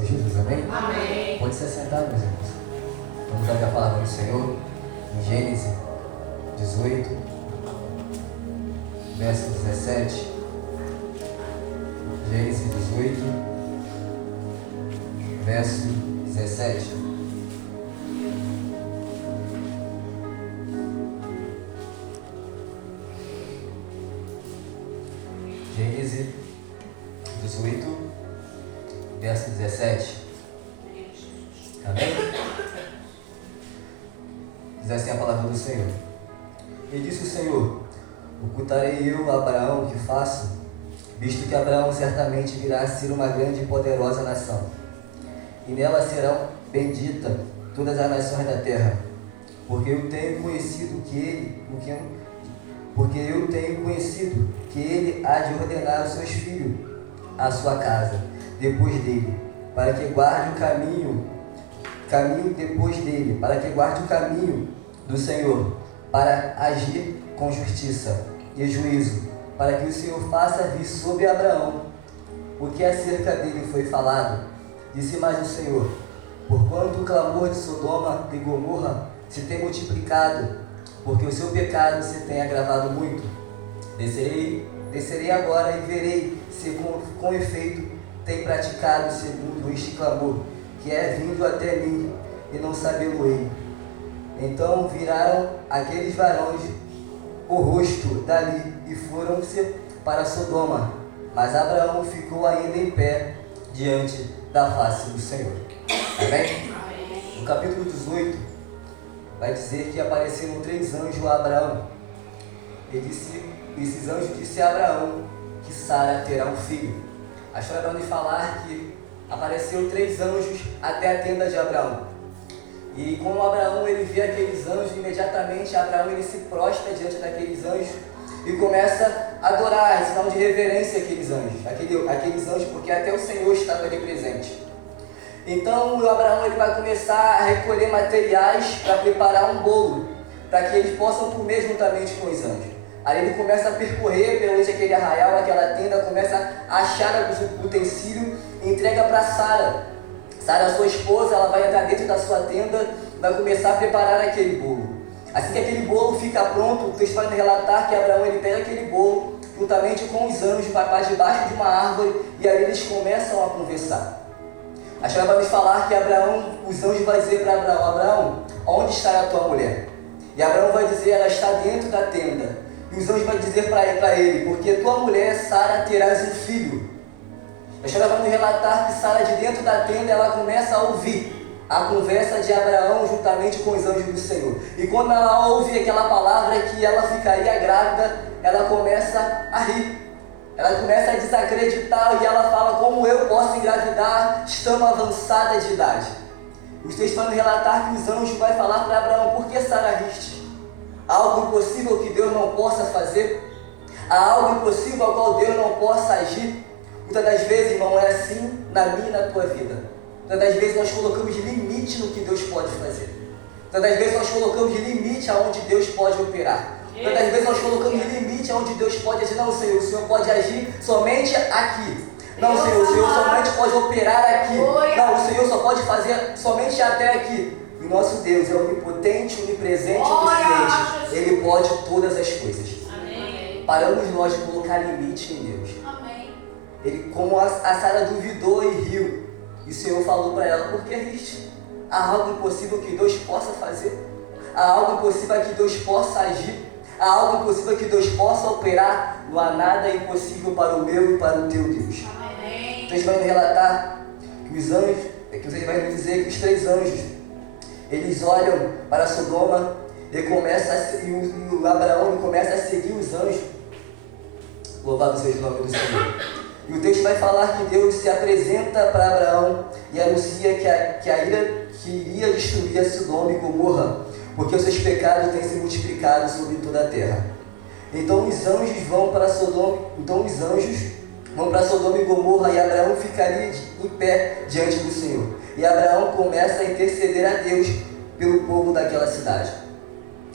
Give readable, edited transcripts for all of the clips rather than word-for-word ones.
Senhor Jesus, amém? Amém. Pode se sentar, meus irmãos. Vamos abrir a palavra do Senhor em Gênesis 18, verso 17. Gênesis 18, verso 17. Gênesis 18, verso 17. Amém? Diz assim a palavra do Senhor. E disse o Senhor: ocultarei eu a Abraão o que faço, visto que Abraão certamente virá a ser uma grande e poderosa nação, e nela serão benditas todas as nações da terra, porque eu tenho conhecido que ele há de ordenar aos seus filhos a sua casa depois dele, para que guarde o caminho depois dele, para que guarde o caminho do Senhor, para agir com justiça e juízo, para que o Senhor faça vir sobre Abraão o que acerca dele foi falado. Disse mais o Senhor: porquanto o clamor de Sodoma e Gomorra se tem multiplicado, porque o seu pecado se tem agravado muito, descerei agora e verei se com efeito tem praticado segundo este clamor, que é vindo até mim, e não sabê-lo-ei. Então viraram aqueles varões o rosto dali e foram-se para Sodoma, mas Abraão ficou ainda em pé diante da face do Senhor. Amém? No capítulo 18 vai dizer que apareceram 3 anjos a Abraão. Esses anjos disseram a Abraão que Sara terá um filho. A história vai nos falar que apareceram 3 anjos até a tenda de Abraão. E quando Abraão ele vê aqueles anjos, imediatamente Abraão ele se prostra diante daqueles anjos e começa a adorar, em sinal de reverência aqueles anjos, porque até o Senhor estava ali presente. Então o Abraão ele vai começar a recolher materiais para preparar um bolo, para que eles possam comer juntamente com os anjos. Aí ele começa a percorrer perante aquele arraial, aquela tenda, começa a achar o utensílio e entrega para Sara. Sara, sua esposa, ela vai entrar dentro da sua tenda, vai começar a preparar aquele bolo. Assim que aquele bolo fica pronto, o texto vai relatar que Abraão ele pega aquele bolo juntamente com os anjos, vai para debaixo de uma árvore e aí eles começam a conversar. A história vai nos falar que os anjos vão dizer para Abraão: Abraão, onde está a tua mulher? E Abraão vai dizer: ela está dentro da tenda. E os anjos vão dizer para ele: porque tua mulher, Sara, terás um filho. A história vai nos relatar que Sara, de dentro da tenda, ela começa a ouvir a conversa de Abraão juntamente com os anjos do Senhor. E quando ela ouve aquela palavra que ela ficaria grávida, ela começa a rir. Ela começa a desacreditar e ela fala: como eu posso engravidar estando avançada de idade? Os textos vão nos relatar que os anjos vão falar para Abraão: por que Sara riste? Há algo impossível que Deus não possa fazer? Há algo impossível ao qual Deus não possa agir? Muitas das vezes, irmão, é assim na minha e na tua vida. Muitas das vezes nós colocamos limite no que Deus pode fazer. Muitas das vezes nós colocamos limite aonde Deus pode operar. Muitas das vezes nós colocamos limite aonde Deus pode agir. Não, Senhor, o Senhor pode agir somente aqui. Não, Senhor, o Senhor somente pode operar aqui. Não, o Senhor só pode fazer somente até aqui. E nosso Deus é onipotente, onipresente, onisciente. Ele pode todas as coisas. Amém. Paramos nós de colocar limite em Deus. Amém. Ele, como a Sara duvidou e riu, e o Senhor falou para ela: por que riste? Há algo impossível que Deus possa fazer? Há algo impossível que Deus possa agir? Há algo impossível que Deus possa operar? Não há nada impossível para o meu e para o teu Deus. Amém. Então, a gente vai nos relatar que os anjos, que vocês vão nos dizer que os 3 anjos, eles olham para Sodoma e o Abraão começa a seguir os anjos. Louvado seja o nome do Senhor. E o texto vai falar que Deus se apresenta para Abraão e anuncia que a ira que iria destruir a Sodoma e Gomorra, porque os seus pecados têm se multiplicado sobre toda a terra. Então os anjos vão para Sodoma e Gomorra, e Abraão ficaria em pé diante do Senhor. E Abraão começa a interceder a Deus pelo povo daquela cidade.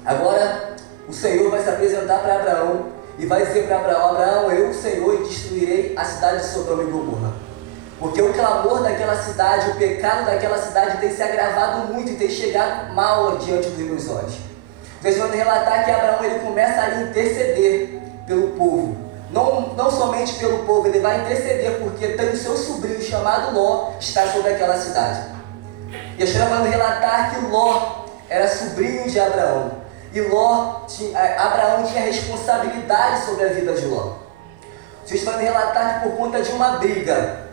Agora o Senhor vai se apresentar para Abraão e vai dizer para Abraão: Abraão, eu, o Senhor, destruirei a cidade de Sodoma e Gomorra. Porque o clamor daquela cidade, o pecado daquela cidade tem se agravado muito e tem chegado mal diante dos meus olhos. Deus vai relatar que Abraão ele começa a interceder pelo povo. Não somente pelo povo, ele vai interceder porque tem o seu sobrinho chamado Ló está sobre aquela cidade. E a Bíblia vai relatar que Ló era sobrinho de Abraão. E Abraão tinha responsabilidade sobre a vida de Ló. Vocês podem relatar que por conta de uma briga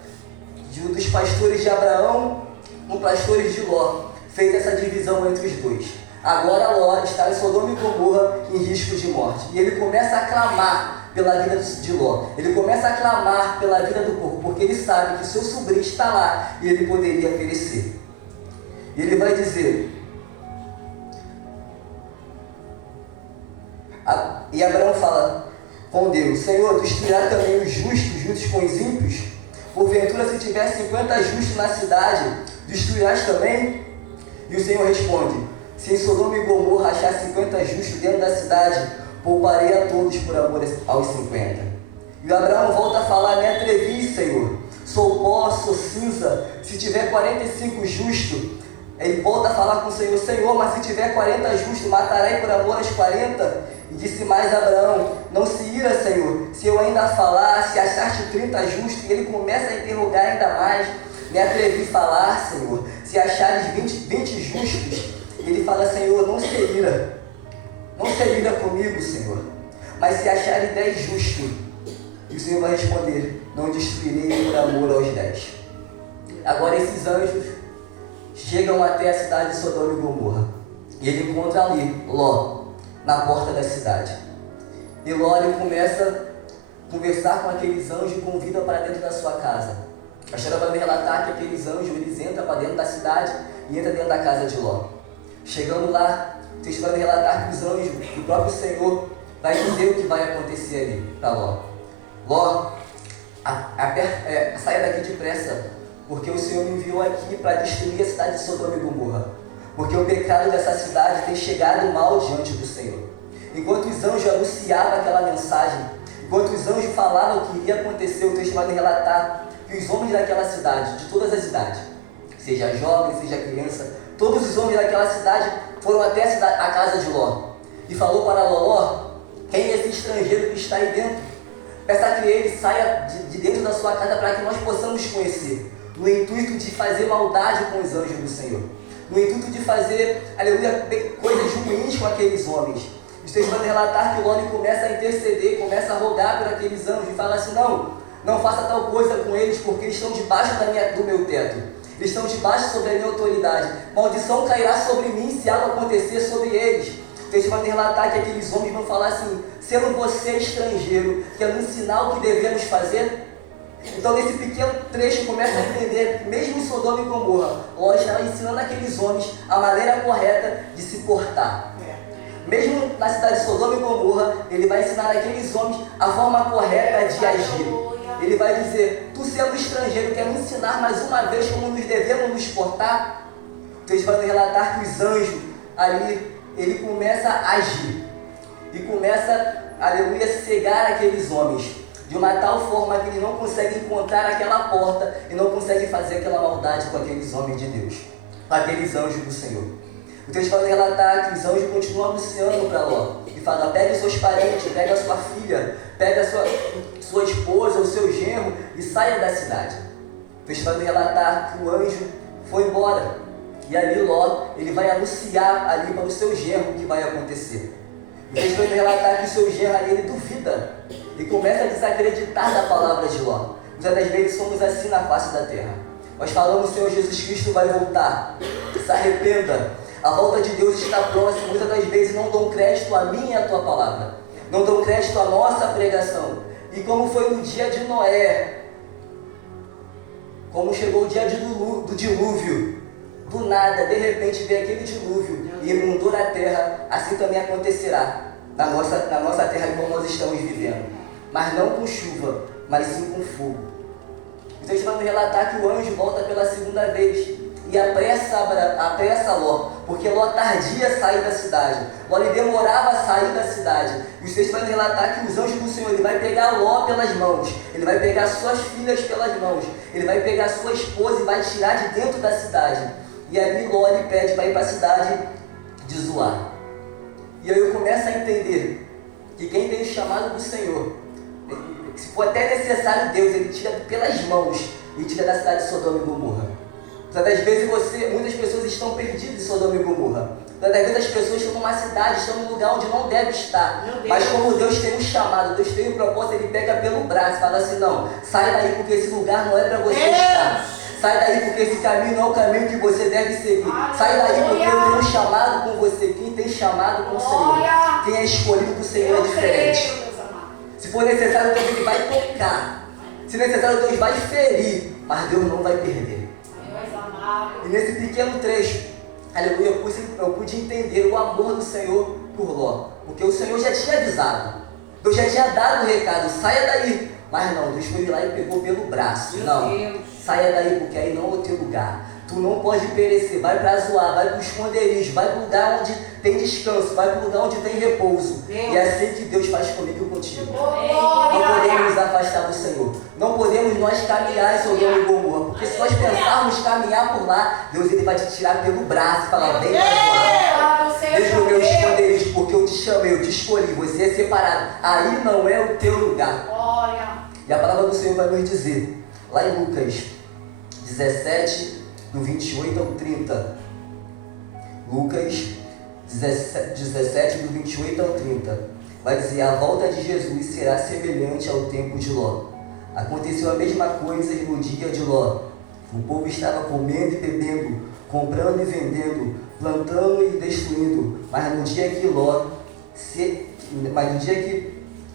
dos pastores de Abraão com os pastores de Ló, fez essa divisão entre os dois. Agora Ló está em Sodoma e Gomorra em risco de morte. E ele começa a clamar pela vida de Ló. Ele começa a clamar pela vida do povo, porque ele sabe que seu sobrinho está lá e ele poderia perecer. E ele vai dizer... E Abraão fala com Deus: Senhor, tu destruirás também os justos com os ímpios? Porventura, se tiver 50 justos na cidade, destruirás também? E o Senhor responde: se em Sodoma e Gomorra achar 50 justos dentro da cidade, pouparei a todos por amor aos 50. E Abraão volta a falar: me atrevi, Senhor, sou pó, sou cinza. Se tiver 45 justos, ele volta a falar com o Senhor: Senhor, mas se tiver 40 justos, matarei por amor aos 40? E disse mais Abraão: não se ira, Senhor, se eu ainda falar, se achaste 30 justos. E ele começa a interrogar ainda mais: me atrevi a falar, Senhor, se achares 20 justos. E ele fala: Senhor, não se ira comigo, Senhor, mas se achares 10 justos. E o Senhor vai responder: não destruirei por amor aos 10. Agora esses anjos chegam até a cidade de Sodoma e Gomorra. E ele encontra ali Ló, na porta da cidade. E Ló ele começa a conversar com aqueles anjos e convida para dentro da sua casa. A história vai me relatar que aqueles anjos eles entram para dentro da cidade e entram dentro da casa de Ló. Chegando lá, a história vai me relatar que os anjos, o próprio Senhor, vai dizer o que vai acontecer ali para Ló. Ló, saia daqui depressa, porque o Senhor me enviou aqui para destruir a cidade de Sodoma e Gomorra. Porque o pecado dessa cidade tem chegado mal diante do Senhor. Enquanto os anjos anunciavam aquela mensagem, enquanto os anjos falavam o que iria acontecer, o texto vai relatar que os homens daquela cidade, de todas as idades, seja jovem, seja criança, todos os homens daquela cidade foram até a casa de Ló. E falou para Ló: quem é esse estrangeiro que está aí dentro? Peça que ele saia de dentro da sua casa para que nós possamos conhecer, no intuito de fazer maldade com os anjos do Senhor, no intuito de fazer, aleluia, coisas ruins com aqueles homens. Os textos vão relatar que Ló começa a interceder, começa a rogar por aqueles anjos e fala assim: não faça tal coisa com eles, porque eles estão debaixo do meu teto, eles estão debaixo sobre a minha autoridade, maldição cairá sobre mim se algo acontecer sobre eles. Os textos vão relatar que aqueles homens vão falar assim: sendo você estrangeiro, quer nos ensinar o que devemos fazer? Então nesse pequeno trecho começa a entender, mesmo em Sodoma e Gomorra, Ló estava ensinando aqueles homens a maneira correta de se portar. Mesmo na cidade de Sodoma e Gomorra, ele vai ensinar aqueles homens a forma correta de agir. Ele vai dizer: tu sendo estrangeiro, quer me ensinar mais uma vez como nos devemos nos portar? Então eles vão relatar que os anjos ali, ele começa a agir. E começa, aleluia, a cegar aqueles homens de uma tal forma que eles não conseguem encontrar aquela porta e não conseguem fazer aquela maldade com aqueles homens de Deus, com aqueles anjos do Senhor. O texto vai relatar que os anjos continuam anunciando para Ló e falam: pegue os seus parentes, pegue a sua filha, pegue a sua esposa, o seu genro e saia da cidade. O texto vai relatar que o anjo foi embora e ali Ló ele vai anunciar ali para o seu genro o que vai acontecer. O texto vai relatar que o seu genro ali ele duvida e começa a desacreditar da palavra de Ló. Muitas das vezes somos assim na face da terra. Nós falamos: Senhor Jesus Cristo vai voltar, se arrependa, a volta de Deus está próxima. Muitas das vezes não dão crédito a mim e a tua palavra, não dão crédito à nossa pregação. E como foi no dia de Noé, como chegou o dia do dilúvio, do nada, de repente veio aquele dilúvio e inundou a terra, assim também acontecerá na nossa terra como nós estamos vivendo. Mas não com chuva, mas sim com fogo. Então a gente vai nos relatar que o anjo volta pela segunda vez e e apressa Ló, porque Ló tardia a sair da cidade. Ló ele demorava a sair da cidade. E o texto vai relatar que os anjos do Senhor, ele vai pegar Ló pelas mãos, ele vai pegar suas filhas pelas mãos, ele vai pegar sua esposa e vai tirar de dentro da cidade. E ali Ló ele pede para ir para a cidade de Zoar. E aí eu começo a entender que quem tem o chamado do Senhor, se for até necessário Deus, ele tira pelas mãos e tira da cidade de Sodoma e Gomorra. Muitas vezes muitas pessoas estão perdidas em Sodoma e Gomorra. Muitas vezes as pessoas estão numa cidade, estão num lugar onde não deve estar. Mas como Deus tem um chamado, Deus tem um propósito, ele pega pelo braço e fala assim, não, sai daí porque esse lugar não é para você estar. Sai daí porque esse caminho não é o caminho que você deve seguir. Sai daí porque eu tenho um chamado com você. Quem tem chamado com o Senhor, quem é escolhido do Senhor é diferente. Se for necessário, Deus ele vai tocar. Se necessário, Deus vai ferir. Mas Deus não vai perder. E nesse pequeno trecho, aleluia, eu pude entender o amor do Senhor por Ló. Porque o Senhor já tinha avisado. Deus já tinha dado o recado, saia daí. Mas não, Deus foi lá e pegou pelo braço. Não, saia daí porque aí não é o teu lugar. Tu não pode perecer, vai para Zoar, vai para o esconderijo, vai para o lugar onde tem descanso, vai para o lugar onde tem repouso. E é assim que Deus faz comigo e contigo. Não podemos nos afastar do Senhor. Não podemos nós caminhar em Sodoma e Gomorra. Porque se nós pensarmos caminhar por lá, Deus ele vai te tirar pelo braço e falar, vem para Zoar. Deixa o meu esconderijo, porque eu te chamei, eu te escolhi, você é separado. Aí não é o teu lugar. E a palavra do Senhor vai nos dizer, lá em Lucas 17, do 28 ao 30. Lucas 17, do 28 ao 30. Vai dizer, a volta de Jesus será semelhante ao tempo de Ló. Aconteceu a mesma coisa no dia de Ló. O povo estava comendo e bebendo, comprando e vendendo, plantando e destruindo. Mas no dia que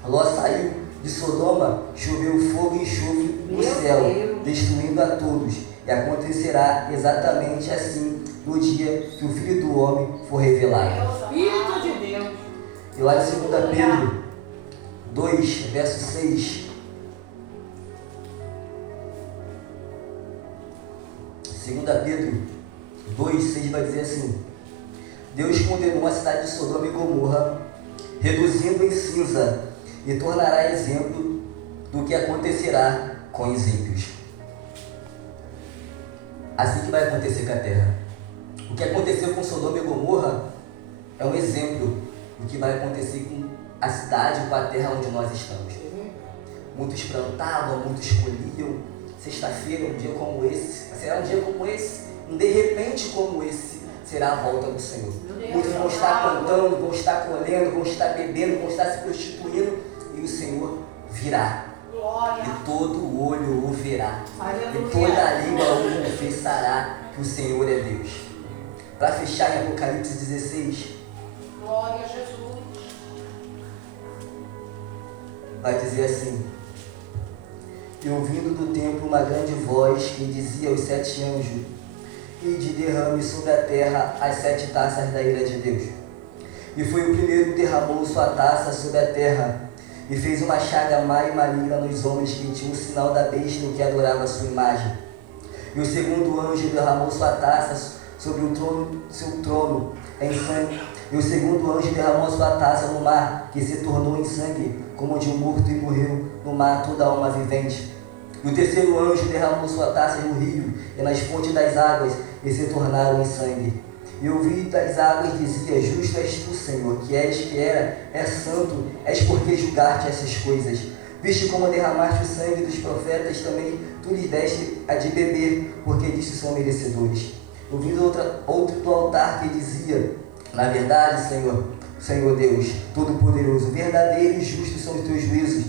Ló saiu de Sodoma, choveu fogo e enxofre no céu, destruindo a todos. E acontecerá exatamente assim no dia que o Filho do Homem for revelado. Filho de Deus. E lá em 2 Pedro 2, verso 6. 2 Pedro 2, 6 vai dizer assim: Deus condenou a cidade de Sodoma e Gomorra, reduzindo em cinza, e tornará exemplo do que acontecerá com os ímpios. Assim que vai acontecer com a terra. O que aconteceu com Sodoma e Gomorra é um exemplo do que vai acontecer com a cidade, com a terra onde nós estamos. Muitos plantavam, muitos colhiam. Sexta-feira, um dia como esse, será um dia como esse, um de repente como esse, será a volta do Senhor. Muitos vão estar plantando, vão estar colhendo, vão estar bebendo, vão estar se prostituindo, e o Senhor virá. E todo olho o verá. E toda língua o confessará que o Senhor é Deus. Para fechar em Apocalipse 16. Glória a Jesus. Vai dizer assim: E ouvindo do templo uma grande voz que dizia aos 7 anjos: Ide derrame sobre a terra as 7 taças da ira de Deus. E foi o primeiro que derramou sua taça sobre a terra, e fez uma chaga má e maligna nos homens que tinham o sinal da besta e que adorava a sua imagem. E o segundo anjo derramou sua taça sobre o seu trono em sangue. E o segundo anjo derramou sua taça no mar, que se tornou em sangue, como de um morto, e morreu no mar toda alma vivente. E o terceiro anjo derramou sua taça no rio e nas fontes das águas, e se tornaram em sangue. E ouvi das águas dizia: Justo és tu, Senhor, que és, que era, és santo, és porque julgaste essas coisas. Viste como derramaste o sangue dos profetas, também tu lhes deste a de beber, porque disso são merecedores. Ouvindo outro do altar que dizia: Na verdade, Senhor Deus, Todo-Poderoso, verdadeiro e justo são os teus juízos.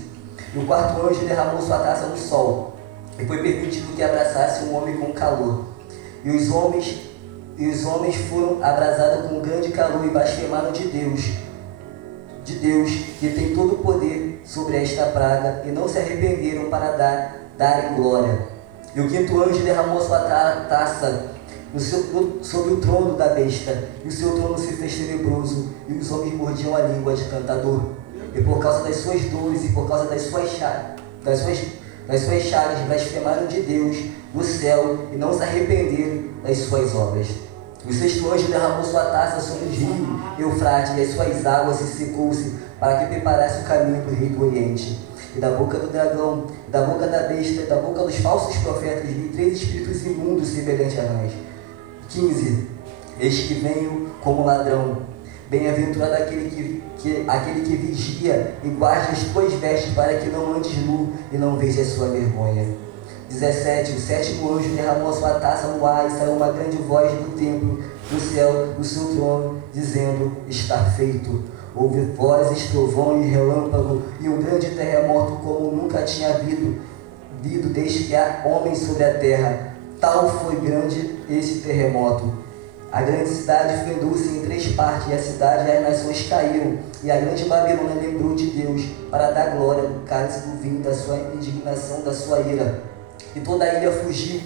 E o quarto anjo derramou sua taça no sol, e foi permitido que abraçasse um homem com calor. E os homens foram abrasados com grande calor e blasfemaram de Deus, que tem todo o poder sobre esta praga, e não se arrependeram para darem glória. E o quinto anjo derramou sua taça sobre o trono da besta, e o seu trono se fez tenebroso, e os homens mordiam a língua de tanta dor. E por causa das suas dores e por causa das suas das suas chagas blasfemaram de Deus, do céu, e não se arrependeram das suas obras. O sexto anjo derramou sua taça sobre os rios Eufrates, e as suas águas se secou-se, para que preparasse o caminho do rei do Oriente. E da boca do dragão, da boca da besta, da boca dos falsos profetas, vi 3 espíritos imundos semelhantes a rãs. 15. Eis que venho como ladrão. Bem-aventurado aquele que vigia e guarda as tuas vestes, para que não andes nu e não veja a sua vergonha. 17. O sétimo anjo derramou sua taça no ar, e saiu uma grande voz do templo, do céu, do seu trono, dizendo: está feito. Houve vozes, trovão e relâmpago, e um grande terremoto como nunca tinha havido desde que há homens sobre a terra. Tal foi grande esse terremoto. A grande cidade fendeu-se em 3 partes, e a cidade e as nações caíram. E a grande Babilônia lembrou de Deus, para dar glória do cálice do vinho da sua indignação, da sua ira. E toda a ilha fugiu,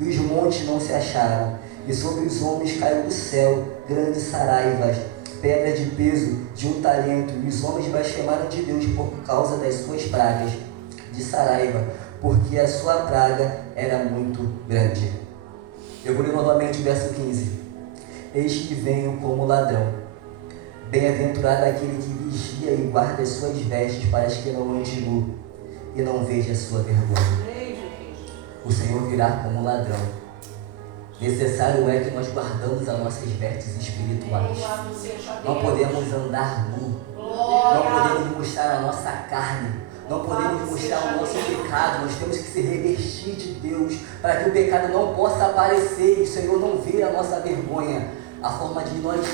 e os montes não se acharam. E sobre os homens caiu do céu grandes saraivas, pedra de peso de 1 talento, e os homens blasfemaram de Deus por causa das suas pragas de saraiva, porque a sua praga era muito grande. Eu vou ler novamente o verso 15. Eis que venho como ladrão. Bem-aventurado aquele que vigia e guarda as suas vestes, para que não ande nu e não veja a sua vergonha. O Senhor virá como ladrão. Necessário é que nós guardamos as nossas vestes espirituais. Não podemos andar nu. Não podemos mostrar a nossa carne. Não podemos mostrar o nosso pecado. Nós temos que se revestir de Deus, para que o pecado não possa aparecer e o Senhor não veja a nossa vergonha. A forma de nós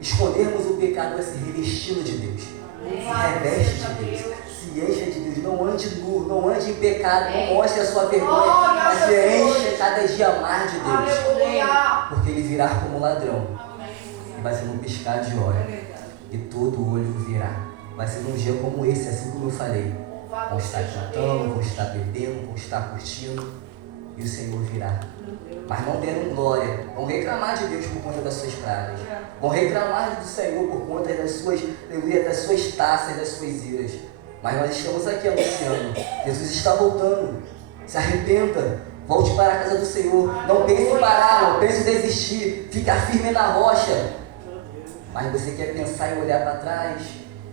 escondermos o pecado é se revestindo de Deus. Se reveste de Deus. Se encha de Deus. Não ande nu, não ande em pecado, não mostre a sua vergonha, mas se encha cada dia mais de Deus. Porque Ele virá como ladrão. E vai ser um piscar de olhos. E todo olho virá. Vai ser um dia como esse, assim como eu falei. Vão estar cantando, vão estar bebendo, vão estar curtindo. E o Senhor virá. Mas não deram glória. Vão reclamar de Deus por conta das suas pragas. Vão reclamar do Senhor por conta das suas taças, das suas iras. Mas nós estamos aqui anunciando. Jesus está voltando. Se arrependa. Volte para a casa do Senhor. Não pense em parar, não pense em desistir. Fica firme na rocha. Mas você quer pensar em olhar para trás?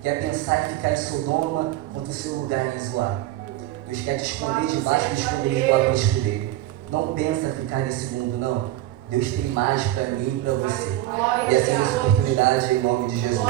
Quer pensar em ficar em Sodoma, quanto o seu lugar em Zoar? Deus quer te esconder debaixo do esconderijo do aprisco dele. Não pensa ficar nesse mundo, não. Deus tem mais para mim e para você. E essa é a nossa oportunidade em nome de Jesus.